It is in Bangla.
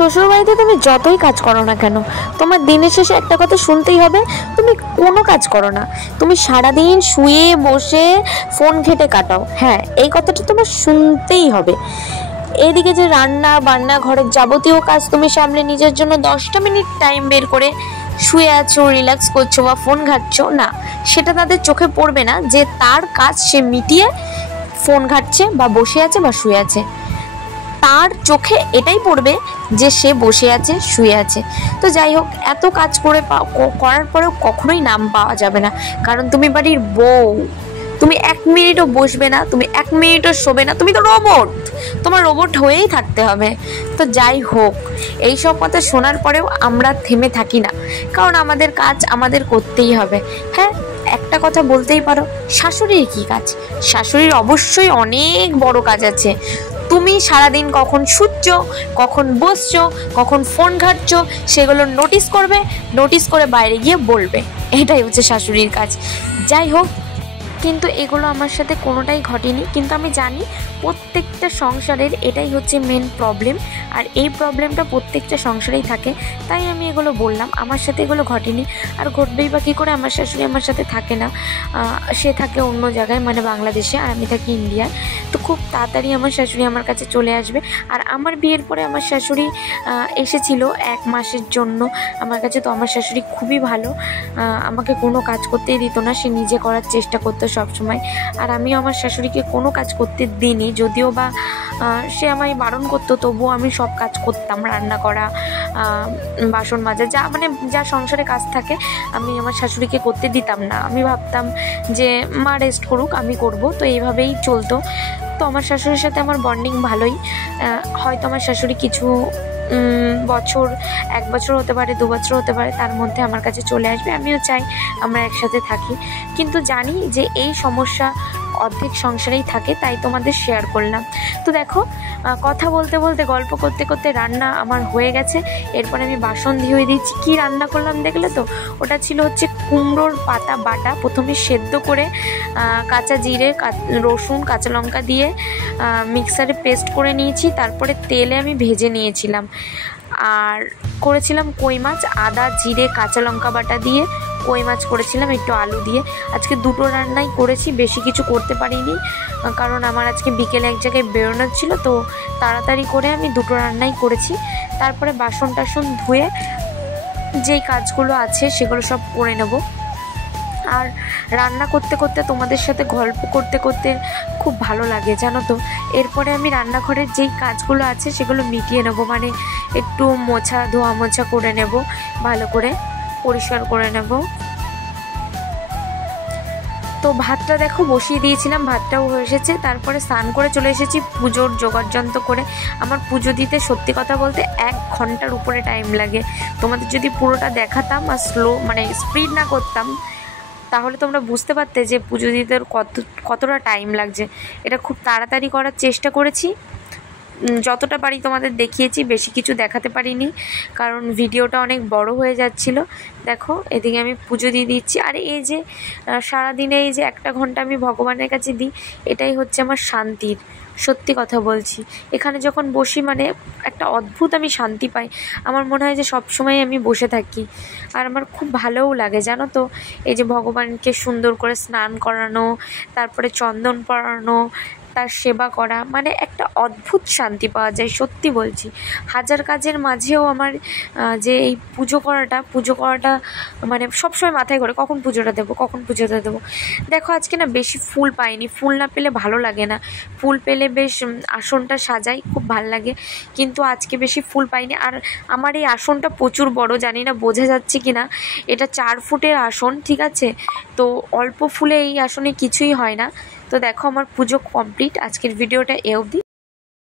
শ্বশুরবাড়িতে তুমি যতই কাজ করো না কেন, তোমার দিনের শেষে একটা কথা শুনতেই হবে, তুমি কোনো কাজ করো না, তুমি সারাদিন শুয়ে বসে ফোন ঘেঁটে কাটাও। হ্যাঁ, এই কথাটা তোমার শুনতেই হবে। এদিকে যে রান্না বান্না ঘরের যাবতীয় কাজ তুমি সামনে নিজের জন্য 10টা মিনিট টাইম বের করে শুয়ে আছো, রিল্যাক্স করছো বা ফোন ঘাঁটছো না, সেটা তাদের চোখে পড়বে না যে তার কাজ সে মিটিয়ে ফোন ঘাঁটছে বা বসে আছে বা শুয়ে আছে। তার চোখে এটাই পড়বে যে সে বসে আছে, শুয়ে আছে। তো যাই হোক, এত কাজ করার পরেও কখনোই নাম পাওয়া যাবে না, কারণ তুমি বাড়ির বউ। তুমি 1 মিনিটও বসবে না, তুমি 1 মিনিটও শোবে না, তুমি তো রোবট, তোমার রোবট হয়েই থাকতে হবে। তো যাই হোক, এই সব কথা শোনার পরেও আমরা থেমে থাকি না, কারণ আমাদের কাজ আমাদের করতেই হবে। হ্যাঁ, একটা কথা বলতেই পারো, শাশুড়ির কি কাজ? শাশুড়ির অবশ্যই অনেক বড় কাজ আছে। তুমি সারাদিন কখন শুচ্ছো, কখন বসছো, কখন ফোন ঘাঁটছো, সেগুলো নোটিস করবে, নোটিস করে বাইরে গিয়ে বলবে। এটাই হচ্ছে শাশুড়ির কাজ। যাই হোক, কিন্তু এগুলো আমার সাথে কোনোটাই ঘটেনি, কিন্তু আমি জানি প্রত্যেকটা সংসারের এটাই হচ্ছে মেন প্রবলেম, আর এই প্রবলেমটা প্রত্যেকটা সংসারেই থাকে। তাই আমি এগুলো বললাম, আমার সাথে এগুলো ঘটেনি, আর ঘটবেই বা কী করে? আমার শাশুড়ি আমার সাথে থাকে না, সে থাকে অন্য জায়গায়, মানে বাংলাদেশে, আর আমি থাকি ইন্ডিয়ায়। তো খুব তাড়াতাড়ি আমার শাশুড়ি আমার কাছে চলে আসবে। আর আমার বিয়ের পরে আমার শাশুড়ি এসেছিল 1 মাসের জন্য আমার কাছে। তো আমার শাশুড়ি খুবই ভালো, আমাকে কোনো কাজ করতেই দিত না, সে নিজে করার চেষ্টা করতো সবসময়। আর আমিও আমার শাশুড়িকে কোনো কাজ করতে দিইনি, যদিও বা সে আমায় বারণ করতো, তবুও আমি সব কাজ করতাম, রান্না করা, বাসন মাজা, যা সংসারে কাজ থাকে আমি আমার শাশুড়িকে করতে দিতাম না। আমি ভাবতাম যে মা রেস্ট করুক, আমি করব। তো এইভাবেই চলতো। তো আমার শাশুড়ির সাথে আমার বন্ডিং ভালোই। হয়তো আমার শাশুড়ি কিছু বছর, 1 বছর হতে পারে, 2 বছর হতে পারে, তার মধ্যে আমার কাছে চলে আসবে। আমিও চাই আমরা একসাথে থাকি, কিন্তু জানি যে এই সমস্যা অর্ধেক সংসারেই থাকে, তাই তোমাদের শেয়ার করলাম। তো দেখো, কথা বলতে বলতে, গল্প করতে করতে রান্না আমার হয়ে গেছে। এরপরে আমি বাসন ধুয়ে দিচ্ছি। কি রান্না করলাম দেখলে তো? ওটা ছিল হচ্ছে কুমড়োর পাতা বাটা। প্রথমে সেদ্ধ করে কাঁচা জিরে, রসুন, কাঁচা লঙ্কা দিয়ে মিক্সারে পেস্ট করে নিয়েছি। তারপরে তেলে আমি ভেজে নিয়েছিলাম। আর করেছিলাম কই মাছ, আদা জিরে কাঁচা লঙ্কা বাটা দিয়ে কই মাছ করেছিলাম, একটু আলু দিয়ে। আজকে 2টো রান্নাই করেছি, বেশি কিছু করতে পারিনি, কারণ আমার আজকে বিকেলে এক জায়গায় বেরোনোর ছিল। তো তাড়াতাড়ি করে আমি 2টো রান্নাই করেছি। তারপরে বাসন টাসন ধুয়ে যেই কাজগুলো আছে সেগুলো সব করে নেব। আর রান্না করতে করতে, তোমাদের সাথে গল্প করতে করতে খুব ভালো লাগে, জানো তো। এরপরে আমি রান্নাঘরের যেই কাজগুলো আছে সেগুলো মিটিয়ে নেব, মানে একটু ধোয়া মোছা করে নেব, ভালো করে পরিষ্কার করে নেব। তো ভাতটা দেখো বসিয়ে দিয়েছিলাম, ভাতটাও হয়ে এসেছে। তারপরে স্নান করে চলে এসেছি পুজোর জোগাড়যন্ত্র করে। আমার পুজো দিতে সত্যি কথা বলতে 1 ঘন্টার উপরে টাইম লাগে। তোমাদের যদি পুরোটা দেখাতাম আর স্পিড না করতাম, তাহলে তোমরা বুঝতে পারতে যে পুজো দিতে কতটা টাইম লাগছে। এটা খুব তাড়াতাড়ি করার চেষ্টা করেছি, যতটা পারি তোমাদের দেখিয়েছি, বেশি কিছু দেখাতে পারিনি, কারণ ভিডিওটা অনেক বড় হয়ে যাচ্ছিল। দেখো, এদিকে আমি পুজো দিয়ে দিচ্ছি। আর এই যে সারাদিনে এই যে 1টা ঘন্টা আমি ভগবানের কাছে দিই, এটাই হচ্ছে আমার শান্তির। সত্যি কথা বলছি, এখানে যখন বসি, মানে একটা অদ্ভুত আমি শান্তি পাই। আমার মনে হয় যে সবসময় আমি বসে থাকি, আর আমার খুব ভালোও লাগে, জানো তো। এই যে ভগবানকে সুন্দর করে স্নান করানো, তারপরে চন্দন পরানো, তার সেবা করা, মানে একটা অদ্ভুত শান্তি পাওয়া যায়, সত্যি বলছি। হাজার কাজের মাঝেও আমার যে এই পুজো করাটা মানে সবসময় মাথায় ঘোরে, কখন পুজোটা দেবো। দেখো, আজকে না বেশি ফুল পাইনি, ফুল না পেলে ভালো লাগে না। ফুল পেলে বেশ আসনটা সাজাই, খুব ভাল লাগে, কিন্তু আজকে বেশি ফুল পাইনি। আর আমার এই আসনটা প্রচুর বড়, জানি না বোঝা যাচ্ছে কি না। এটা 4 ফুটের আসন, ঠিক আছে। তো অল্প ফুলে এই আসনে কিছুই হয় না। তো দেখো, আমার পুজো কমপ্লিট। আজকের ভিডিওটা এ অবধি।